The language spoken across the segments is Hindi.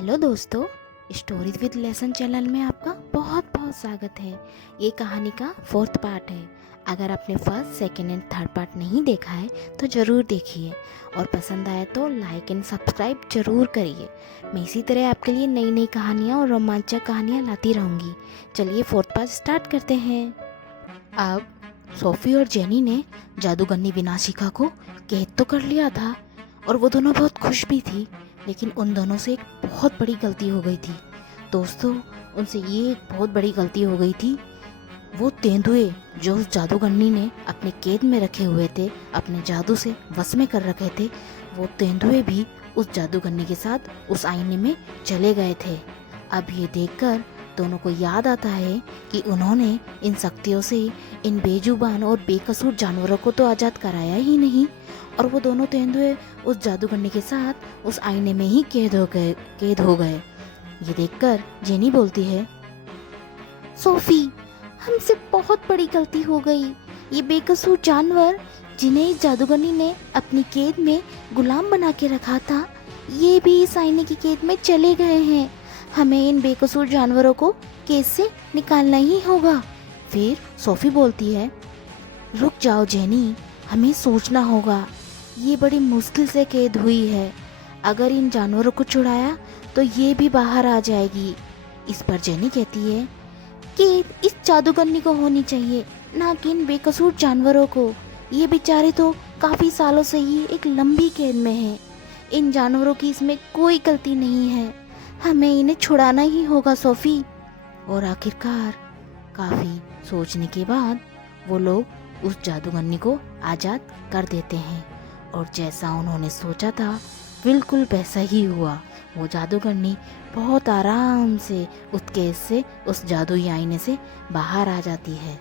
हेलो दोस्तों, स्टोरीज विद लेसन चैनल में आपका बहुत बहुत स्वागत है। ये कहानी का फोर्थ पार्ट है। अगर आपने first, second and third part नहीं देखा है तो ज़रूर देखिए और पसंद आए तो लाइक एंड सब्सक्राइब ज़रूर करिए। मैं इसी तरह आपके लिए नई नई कहानियाँ और रोमांचक कहानियाँ लाती रहूँगी। चलिए फोर्थ पार्ट स्टार्ट करते हैं। अब सोफ़ी और जेनी ने जादूगरनी विनाशिका को कैद तो कर लिया था और वो दोनों बहुत खुश भी थी, लेकिन उन दोनों से एक बहुत बड़ी गलती हो गई थी। दोस्तों, उनसे ये एक बहुत बड़ी गलती हो गई थी। वो तेंदुए जो उस जादूगरनी ने अपने कैद में रखे हुए थे, अपने जादू से वश में कर रखे थे, वो तेंदुए भी उस जादूगरनी के साथ उस आईने में चले गए थे। अब ये देखकर दोनों को याद आता है कि उन्होंने इन शक्तियों से इन बेजुबान और बेकसूर जानवरों को तो आज़ाद कराया ही नहीं, और वो दोनों तेंदुए उस जादूगरनी के साथ उस आईने में ही कैद हो गए। ये देखकर जेनी बोलती है, सोफी, हमसे बहुत बड़ी गलती हो गई। ये बेकसूर जानवर जिन्हें इस जादूगरनी ने अपनी कैद में गुलाम बना के रखा था, ये भी इस आईने की कैद में चले गए हैं। हमें इन बेकसूर जानवरों को कैद से निकालना ही होगा। फिर सोफी बोलती है, रुक जाओ जेनी, हमें सोचना होगा। ये बड़ी मुश्किल से कैद हुई है। अगर इन जानवरों को छुड़ाया तो ये भी बाहर आ जाएगी। इस पर जेनी कहती है, कैद इस जादूगरनी को होनी चाहिए, ना कि इन बेकसूर जानवरों को। ये बेचारे तो काफी सालों से ही एक लंबी कैद में हैं। इन जानवरों की इसमें कोई गलती नहीं है। हमें इन्हें छुड़ाना ही होगा सोफी। और आखिरकार काफी सोचने के बाद वो लोग उस जादूगरनी को आजाद कर देते हैं, और जैसा उन्होंने सोचा था बिल्कुल वैसा ही हुआ। वो जादूगरनी बहुत आराम से उस कैद से, उस जादुई आईने से बाहर आ जाती है।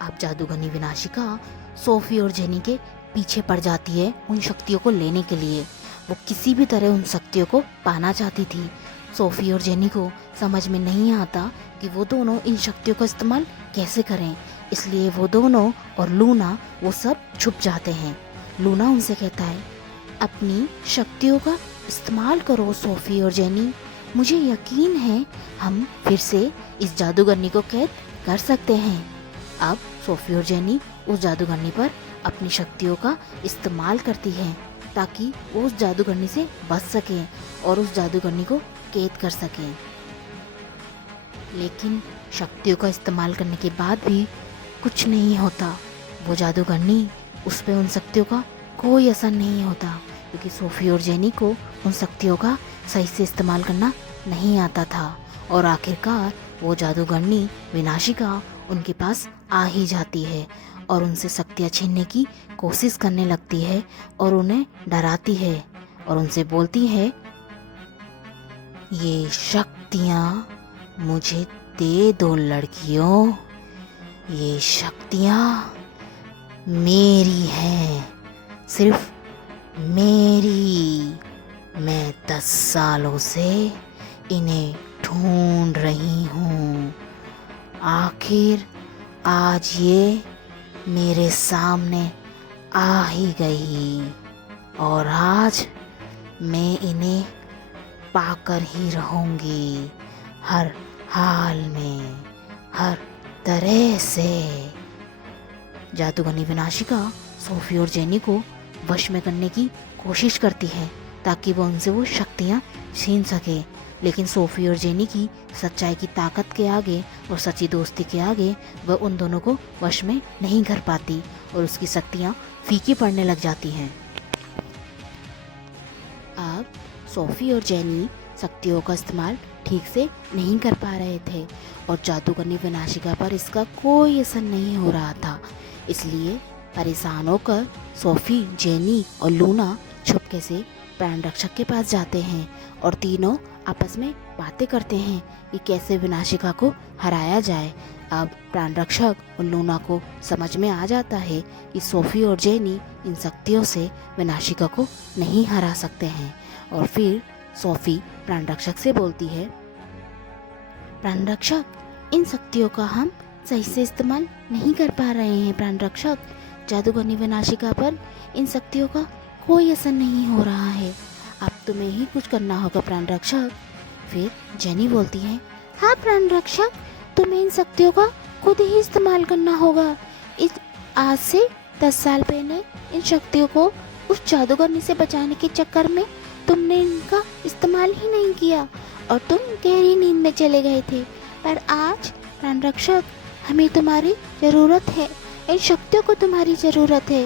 अब जादूगरनी विनाशिका सोफी और जेनी के पीछे पड़ जाती है उन शक्तियों को लेने के लिए। वो किसी भी तरह उन शक्तियों को पाना चाहती थी। सोफी और जेनी को समझ में नहीं आता कि वो दोनों इन शक्तियों का इस्तेमाल कैसे करें, इसलिए वो दोनों और लूना वो सब छुप जाते हैं। लूना उनसे कहता है, अपनी शक्तियों का इस्तेमाल करो सोफी और जेनी, मुझे यकीन है हम फिर से इस जादूगरनी को कैद कर सकते हैं। अब सोफी और जेनी उस जादूगरनी पर अपनी शक्तियों का इस्तेमाल करती हैं ताकि वो उस जादूगरनी से बच सकें और उस जादूगरनी को कैद कर सकें। लेकिन शक्तियों का इस्तेमाल करने के बाद भी कुछ नहीं होता। वो जादूगरनी, उस पर उन शक्तियों का कोई असर नहीं होता, क्योंकि सोफी और जेनी को उन शक्तियों का सही से इस्तेमाल करना नहीं आता था। और आखिरकार वो जादूगरनी विनाशिका उनके पास आ ही जाती है और उनसे शक्तियाँ छीनने की कोशिश करने लगती है और उन्हें डराती है और उनसे बोलती है, ये शक्तियाँ मुझे दे दो लड़कियों, ये शक्तियाँ मेरी हैं, सिर्फ मेरी। मैं 10 सालों से इन्हें ढूंढ रही हूँ। आखिर आज ये मेरे सामने आ ही गई, और आज मैं इन्हें पाकर ही रहूँगी, हर हाल में, हर तरह से। जादूगरनी विनाशिका सोफी और जेनी को वश में करने की कोशिश करती है ताकि वो उनसे वो शक्तियाँ छीन सके, लेकिन सोफी और जेनी की सच्चाई की ताकत के आगे और सच्ची दोस्ती के आगे वह उन दोनों को वश में नहीं कर पाती और उसकी शक्तियाँ फीकी पड़ने लग जाती हैं। अब सोफी और जेनी शक्तियों का इस्तेमाल ठीक से नहीं कर पा रहे थे और जादूगरनी विनाशिका पर इसका कोई असर नहीं हो रहा था। इसलिए परेशान होकर सोफी, जेनी और लूना छुपके से प्राण रक्षक के पास जाते हैं और तीनों आपस में बातें करते हैं कि कैसे विनाशिका को हराया जाए। अब प्राण रक्षक और लूना को समझ में आ जाता है कि सोफी और जेनी इन शक्तियों से विनाशिका को नहीं हरा सकते हैं, और फिर सोफी प्राण रक्षक से बोलती है, प्राण रक्षक, इन शक्तियों का हम सही से इस्तेमाल नहीं कर पा रहे हैं। प्राण रक्षक, जादूगरनी विनाशिका पर इन शक्तियों का कोई असर नहीं हो रहा है। अब तुम्हें ही कुछ करना होगा प्राण रक्षक। फिर जेनी बोलती है, हाँ प्राण रक्षक, तुम्हें इन शक्तियों का खुद ही इस्तेमाल करना होगा। इस आज से 10 साल पहले इन शक्तियों को उस जादूगरनी से बचाने के चक्कर में तुमने इनका इस्तेमाल ही नहीं किया और तुम गहरी नींद में चले गए थे। पर आज प्राण रक्षक, हमें तुम्हारी ज़रूरत है, इन शक्तियों को तुम्हारी ज़रूरत है।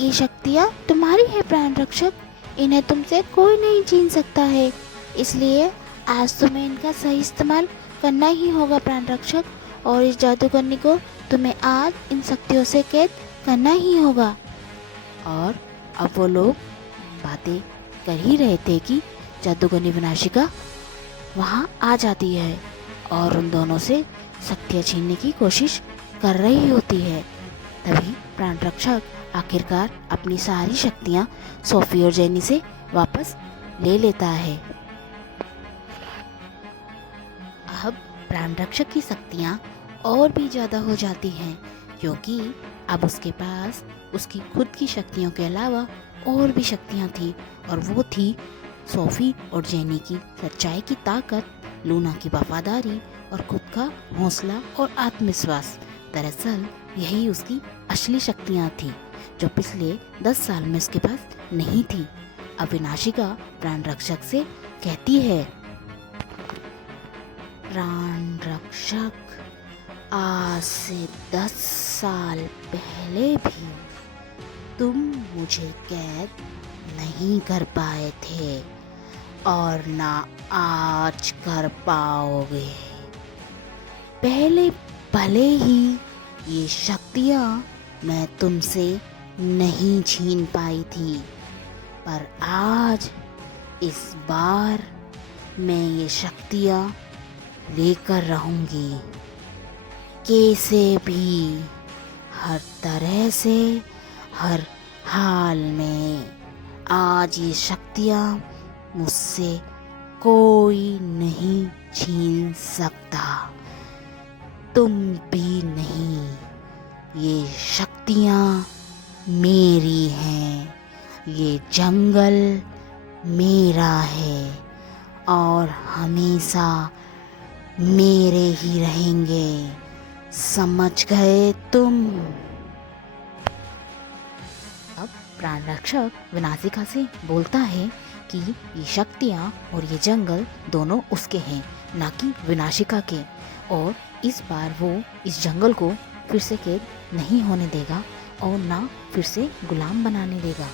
ये शक्तियाँ तुम्हारी है प्राण रक्षक, इन्हें तुमसे कोई नहीं छीन सकता है। इसलिए आज तुम्हें इनका सही इस्तेमाल करना ही होगा प्राण रक्षक, और इस जादूगरनी को तुम्हें आज इन शक्तियों से कैद करना ही होगा। और अब वो लोग बातें कर ही रहे थे कि जादूगरनी विनाशिका वहाँ आ जाती है और उन दोनों से शक्तियाँ छीनने की कोशिश कर रही होती है। तभी प्राण रक्षक आखिरकार अपनी सारी शक्तियाँ सोफी और जेनी से वापस ले लेता है। अब प्राण रक्षक की शक्तियाँ और भी ज़्यादा हो जाती हैं, क्योंकि अब उसके पास उसकी खुद की शक्तियों के अलावा और भी शक्तियाँ थी, और वो थी सोफी और जेनी की सच्चाई की ताकत, लूना की वफादारी और खुद का हौसला और आत्मविश्वास। दरअसल यही उसकी असली शक्तियाँ थी जो पिछले 10 साल में उसके पास नहीं थी। अब विनाशिका प्राण रक्षक से कहती है, प्राण रक्षक, आज से 10 साल पहले भी तुम मुझे कैद नहीं कर पाए थे और ना आज कर पाओगे। पहले भले ही ये शक्तियाँ मैं तुमसे नहीं छीन पाई थी, पर आज इस बार मैं ये शक्तियाँ लेकर रहूँगी, कैसे भी, हर तरह से, हर हाल में। आज ये शक्तियाँ मुझसे कोई नहीं छीन सकता, तुम भी नहीं। ये शक्तियाँ मेरी हैं, ये जंगल मेरा है और हमेशा मेरे ही रहेंगे, समझ गए तुम? अब प्राण रक्षक विनाशिका से बोलता है कि ये शक्तियाँ और ये जंगल दोनों उसके हैं, ना कि विनाशिका के, और इस बार वो इस जंगल को फिर से कैद नहीं होने देगा और ना फिर से गुलाम बनाने देगा।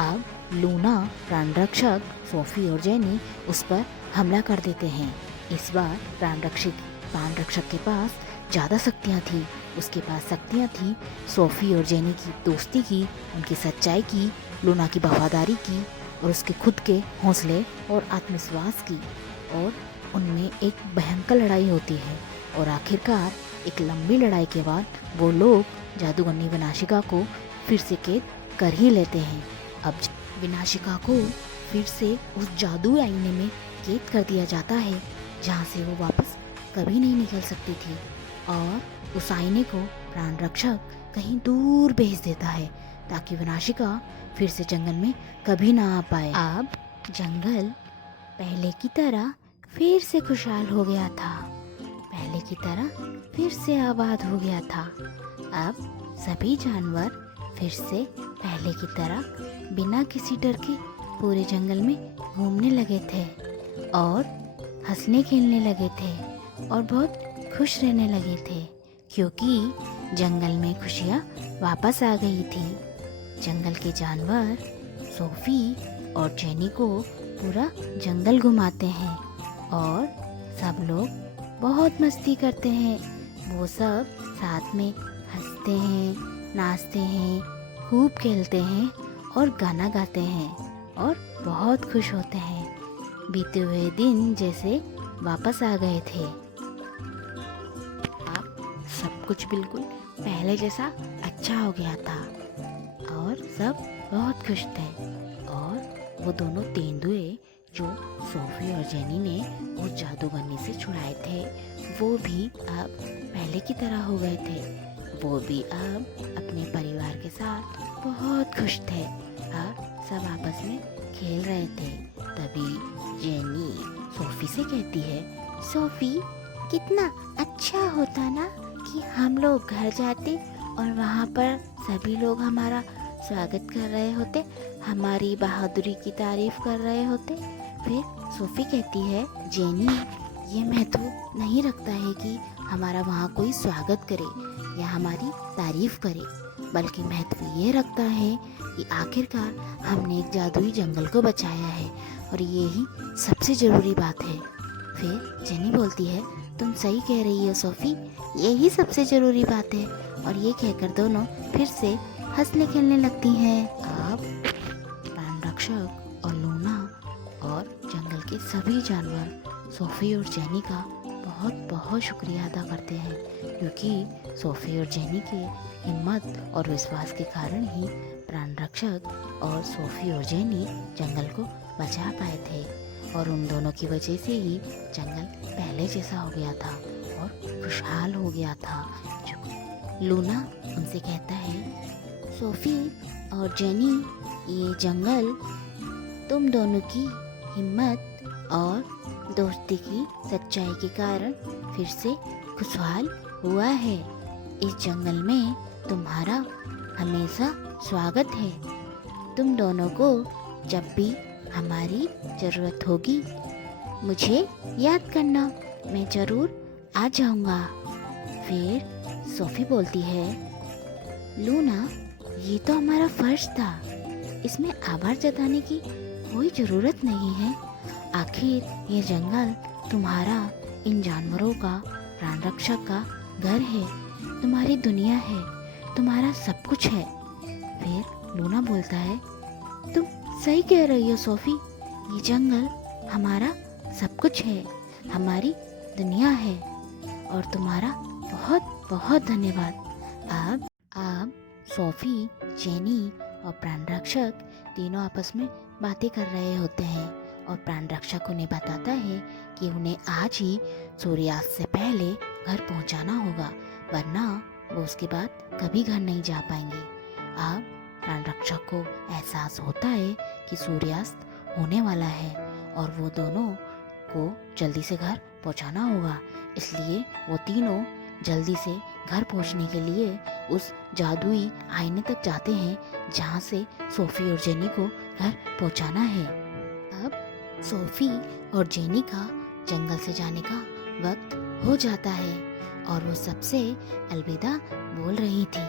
अब लूना, प्राण रक्षक, सोफी और जेनी उस पर हमला कर देते हैं। इस बार प्राण रक्षक के पास ज़्यादा शक्तियाँ थी। उसके पास शक्तियाँ थी सोफी और जेनी की दोस्ती की, उनकी सच्चाई की, लूना की वफादारी की और उसके खुद के हौसले और आत्मविश्वास की। और उनमें एक भयंकर लड़ाई होती है और आखिरकार एक लंबी लड़ाई के बाद वो लोग जादूगरनी विनाशिका को फिर से कैद कर ही लेते हैं। अब विनाशिका को फिर से उस जादू आईने में कैद कर दिया जाता है, जहाँ से वो वापस कभी नहीं निकल सकती थी, और उस आईने को प्राण रक्षक कहीं दूर भेज देता है ताकि विनाशिका फिर से जंगल में कभी ना आ पाए। अब जंगल पहले की तरह फिर से खुशहाल हो गया था, पहले की तरह फिर से आबाद हो गया था। अब सभी जानवर फिर से पहले की तरह बिना किसी डर के पूरे जंगल में घूमने लगे थे और हंसने खेलने लगे थे और बहुत खुश रहने लगे थे, क्योंकि जंगल में खुशियाँ वापस आ गई थी। जंगल के जानवर सोफी और जेनी को पूरा जंगल घुमाते हैं और सब लोग बहुत मस्ती करते हैं। वो सब साथ में हंसते हैं, नाचते हैं, खूब खेलते हैं और गाना गाते हैं और बहुत खुश होते हैं। बीते हुए दिन जैसे वापस आ गए थे। अब सब कुछ बिल्कुल पहले जैसा अच्छा हो गया था और सब बहुत खुश थे। और वो दोनों तेंदुए जो सोफी और जेनी ने उस जादूगरनी से छुड़ाए थे, वो भी अब पहले की तरह हो गए थे। वो भी अब अपने परिवार के साथ बहुत खुश थे और सब आपस में खेल रहे थे। तभी जेनी सोफी से कहती है, सोफी, कितना अच्छा होता ना कि हम लोग घर जाते और वहाँ पर सभी लोग हमारा स्वागत कर रहे होते, हमारी बहादुरी की तारीफ कर रहे होते। फिर सोफी कहती है, जेनी, ये महत्व नहीं रखता है कि हमारा वहाँ कोई स्वागत करे या हमारी तारीफ करे, बल्कि महत्व ये रखता है कि आखिरकार हमने एक जादुई जंगल को बचाया है और यही सबसे ज़रूरी बात है। फिर जेनी बोलती है, तुम सही कह रही हो सोफी, यही सबसे ज़रूरी बात है। और ये कहकर दोनों फिर से हंसने खेलने लगती हैं। अब प्राणरक्षक और लूना और जंगल के सभी जानवर सोफी और जेनी का बहुत बहुत शुक्रिया अदा करते हैं, क्योंकि सोफी और जेनी के हिम्मत और विश्वास के कारण ही प्राणरक्षक और सोफी और जेनी जंगल को बचा पाए थे और उन दोनों की वजह से ही जंगल पहले जैसा हो गया था और खुशहाल हो गया था। लूना उनसे कहता है, सोफी और जेनी, ये जंगल तुम दोनों की हिम्मत और दोस्ती की सच्चाई के कारण फिर से खुशहाल हुआ है। इस जंगल में तुम्हारा हमेशा स्वागत है। तुम दोनों को जब भी हमारी ज़रूरत होगी मुझे याद करना, मैं ज़रूर आ जाऊँगा। फिर सोफी बोलती है, लूना, ये तो हमारा फर्ज था, इसमें आभार जताने की कोई ज़रूरत नहीं है। आखिर ये जंगल तुम्हारा, इन जानवरों का, प्राणरक्षक का घर है, तुम्हारी दुनिया है, तुम्हारा सब कुछ है। फिर लूना बोलता है, तुम सही कह रही हो सोफी, ये जंगल हमारा सब कुछ है, हमारी दुनिया है और तुम्हारा बहुत बहुत धन्यवाद। अब सोफी, जेनी और प्राणरक्षक तीनों आपस में बातें कर रहे होते हैं और प्राणरक्षक उन्हें बताता है कि उन्हें आज ही सूर्यास्त से पहले घर पहुंचाना होगा, वरना वो उसके बाद कभी घर नहीं जा पाएंगे। अब प्राणरक्षक को एहसास होता है कि सूर्यास्त होने वाला है और वो दोनों को जल्दी से घर पहुंचाना होगा, इसलिए वो तीनों जल्दी से घर पहुंचने के लिए उस जादुई आईने तक जाते हैं जहां से सोफी और जेनी को घर पहुंचाना है। अब सोफी और जेनी का जंगल से जाने का वक्त हो जाता है और वो सबसे अलविदा बोल रही थी।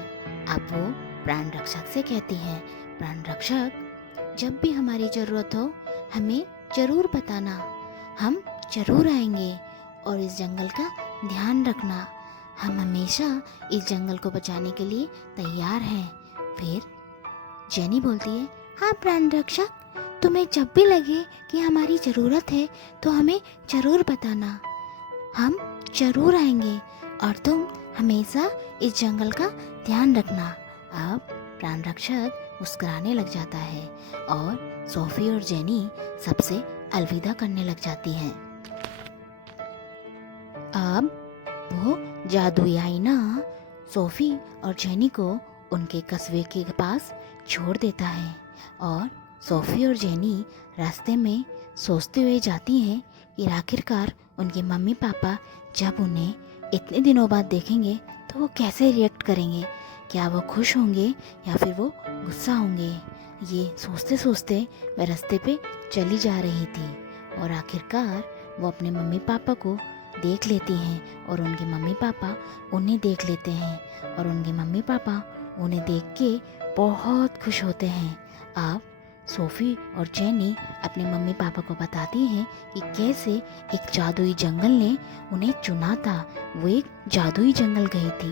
अब वो प्राणरक्षक से कहती है, प्राणरक्षक, जब भी हमारी ज़रूरत हो हमें ज़रूर बताना, हम ज़रूर आएंगे और इस जंगल का ध्यान रखना, हम हमेशा इस जंगल को बचाने के लिए तैयार हैं। फिर जेनी बोलती है, हाँ प्राणरक्षक, तुम्हें जब भी लगे कि हमारी ज़रूरत है तो हमें ज़रूर बताना, हम ज़रूर आएंगे और तुम हमेशा इस जंगल का ध्यान रखना। अब प्राणरक्षक मुस्कुराने लग जाता है और सोफी और जेनी सबसे अलविदा करने लग जाती हैं। अब वो जादुई आईना सोफी और जेनी को उनके कस्बे के पास छोड़ देता है और सोफी और जेनी रास्ते में सोचते हुए जाती हैं कि आखिरकार उनके मम्मी पापा जब उन्हें इतने दिनों बाद देखेंगे तो वो कैसे रिएक्ट करेंगे, क्या वो खुश होंगे या फिर वो गुस्सा होंगे। ये सोचते सोचते वह रास्ते पे चली जा रही थी और आखिरकार वो अपने मम्मी पापा को देख लेती हैं और उनके मम्मी पापा उन्हें देख लेते हैं और उनके मम्मी पापा उन्हें देख के बहुत खुश होते हैं। अब सोफी और जेनी अपने मम्मी पापा को बताती हैं कि कैसे एक जादुई जंगल ने उन्हें चुना था। वो एक जादुई जंगल गई थी।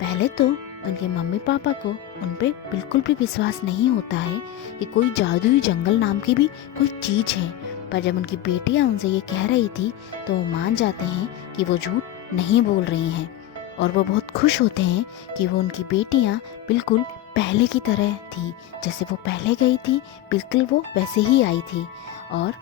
पहले तो उनके मम्मी पापा को उन पे बिल्कुल भी विश्वास नहीं होता है कि कोई जादुई जंगल नाम की भी कोई चीज़ है, पर जब उनकी बेटियां उनसे ये कह रही थी तो वो मान जाते हैं कि वो झूठ नहीं बोल रही हैं और वो बहुत खुश होते हैं कि वो उनकी बेटियां बिल्कुल पहले की तरह थी, जैसे वो पहले गई थी बिल्कुल वो वैसे ही आई थी और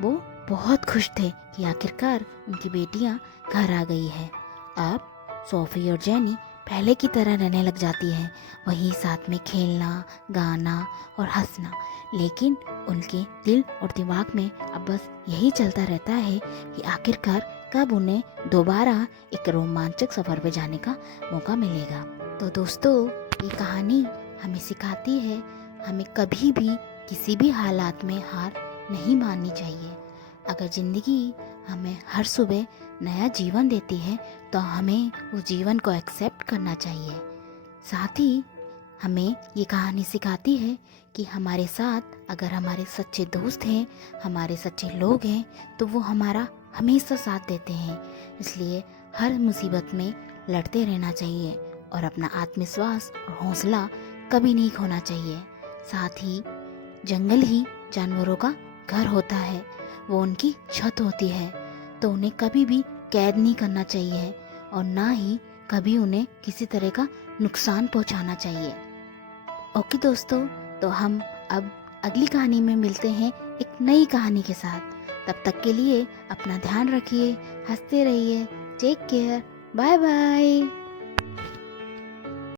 वो बहुत खुश थे कि आखिरकार उनकी बेटियां घर आ गई है। अब सोफी और जेनी पहले की तरह रहने लग जाती है, वही साथ में खेलना, गाना और हंसना। लेकिन उनके दिल और दिमाग में अब बस यही चलता रहता है कि आखिरकार कब उन्हें दोबारा एक रोमांचक सफ़र पे जाने का मौका मिलेगा। तो दोस्तों, ये कहानी हमें सिखाती है हमें कभी भी किसी भी हालात में हार नहीं माननी चाहिए। अगर ज़िंदगी हमें हर सुबह नया जीवन देती है तो हमें उस जीवन को एक्सेप्ट करना चाहिए। साथ ही हमें ये कहानी सिखाती है कि हमारे साथ अगर हमारे सच्चे दोस्त हैं, हमारे सच्चे लोग हैं, तो वो हमारा हमेशा साथ देते हैं। इसलिए हर मुसीबत में लड़ते रहना चाहिए और अपना आत्मविश्वास और हौसला कभी नहीं खोना चाहिए। साथ ही जंगल ही जानवरों का घर होता है, वो उनकी छत होती है, तो उन्हें कभी भी कैद नहीं करना चाहिए और ना ही कभी उन्हें किसी तरह का नुकसान पहुंचाना चाहिए। ओके दोस्तों, तो हम अब अगली कहानी में मिलते हैं एक नई कहानी के साथ। तब तक के लिए अपना ध्यान रखिए, हंसते रहिए, टेक केयर, बाय बाय।